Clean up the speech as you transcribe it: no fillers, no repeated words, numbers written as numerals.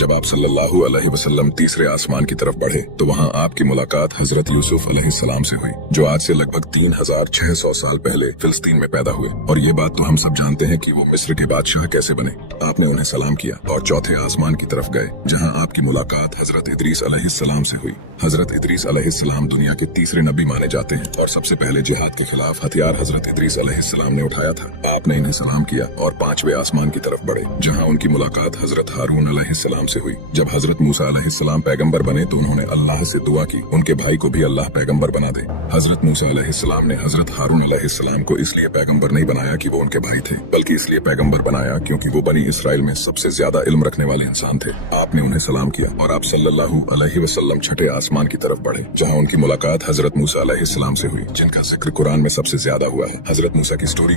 जब आप सल्लल्लाहु अलैहि वसल्लम तीसरे आसमान की तरफ बढ़े तो वहाँ आपकी मुलाकात हजरत यूसुफ अलैहिस्सलाम से हुई, जो आज से लगभग 3600 साल पहले फिलिस्तीन में पैदा हुए। और ये बात तो हम सब जानते हैं कि वो मिस्र के बादशाह कैसे बने। आपने उन्हें सलाम किया और चौथे आसमान की तरफ गए, जहाँ आपकी मुलाकात हजरत इदरीस अलैहिस्सलाम से हुई। हजरत इदरीस अलैहिस्सलाम दुनिया के तीसरे नबी माने जाते हैं और सबसे पहले जिहाद के खिलाफ हथियार हजरत इदरीस अलैहिस्सलाम ने उठाया था। आपने इन्हें सलाम किया और पांचवे आसमान की तरफ बढ़े, जहाँ उनकी मुलाकात हजरत हारून अलैहिस्सलाम से हुई। जब हजरत मूसा अलैहिस्सलाम पैगंबर बने तो उन्होंने अल्लाह से दुआ की उनके भाई को भी अल्लाह पैगंबर बना दे। हजरत मूसा अलैहिस्सलाम ने हजरत हारून अलैहिस्सलाम को इसलिए पैगंबर नहीं बनाया कि वो उनके भाई थे, बल्कि इसलिए पैगंबर बनाया क्योंकि वो बनी इसराइल में सबसे ज्यादा इल्म रखने वाले इंसान थे। आपने उन्हें सलाम किया और आप सल्लल्लाहु अलैहि वसल्लम छठे आसमान की तरफ बढ़े, जहाँ उनकी मुलाकात हजरत मूसा अलैहिस्सलाम से हुई, जिनका जिक्र कुरान में सबसे ज्यादा हुआ है। हजरत मूसा की स्टोरी